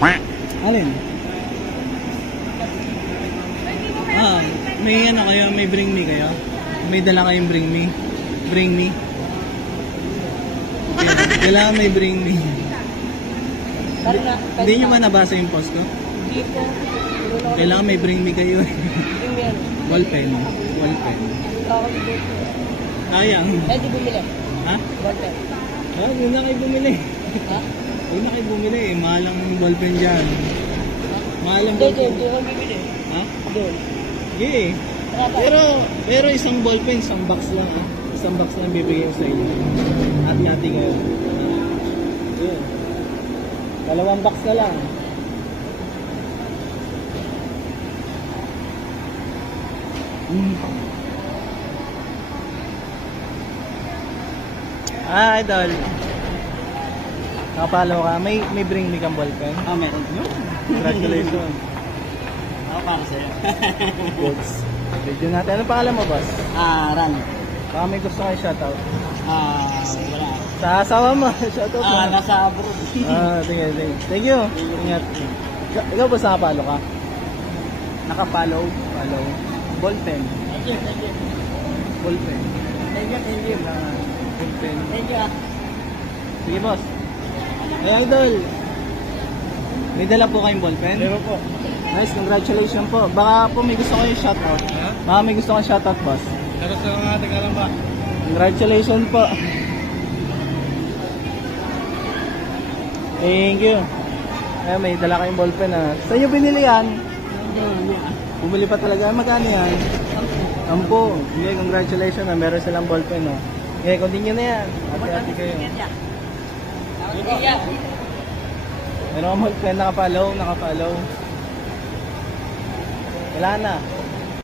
Alin? May ano kayo? May bring me kayo? May dala kayong bring me? Bring me? Kailangan may bring me. Hindi nyo ba nabasa yung post ko? Hindi po. Kailangan may bring me kayo. Ballpen. Ballpen. Sayang. Eh, di bumili. Ha? Ballpen. Huwag na kayo bumili. Ha? Huwag na kayo bumili. Mahalang ballpen dyan. Mahalang ballpen. Hindi, doon bibili. Ha? Doon. Okay. Pero isang ballpen, isang box lang. Isang box lang bibigyan sa inyo. Hati-hati kayo. Yun. 2 box na lang. Idol. Nakapalo ka. May bring me kang ballpen? Meron. Congratulations. Ako para sa'yo. Goods. Video natin. Ano pangalan mo, boss? Ran. Baka may gusto kayo shoutout. Wala. Sa asawa mo. Shoutout mo. Nasa abroad. Sige. Thank you. Ingat. Ikaw ba nakapalo ka? Nakapalo? Follow. Ballpen. Thank you. Ballpen. Thank you. Ballpen. Thank you. Sige, boss. Hey, idol. May dala po kayong ballpen? Meron po. Nice, congratulations po. Baka po may gusto kayo shoutout. Baka may gusto kayo shoutout, boss. Meron sa mga tagalang ba? Congratulations po. Thank you. May dala kayong ballpen ha. Saan nyo binili yan? Bumili pa talaga. Magkano yan? 10. Okay, congratulations ha. Meron silang ballpen ha. Okay, continue na yan. Hati-hati kayo. Meron kang ballpen. Nakapalaw. Wala na.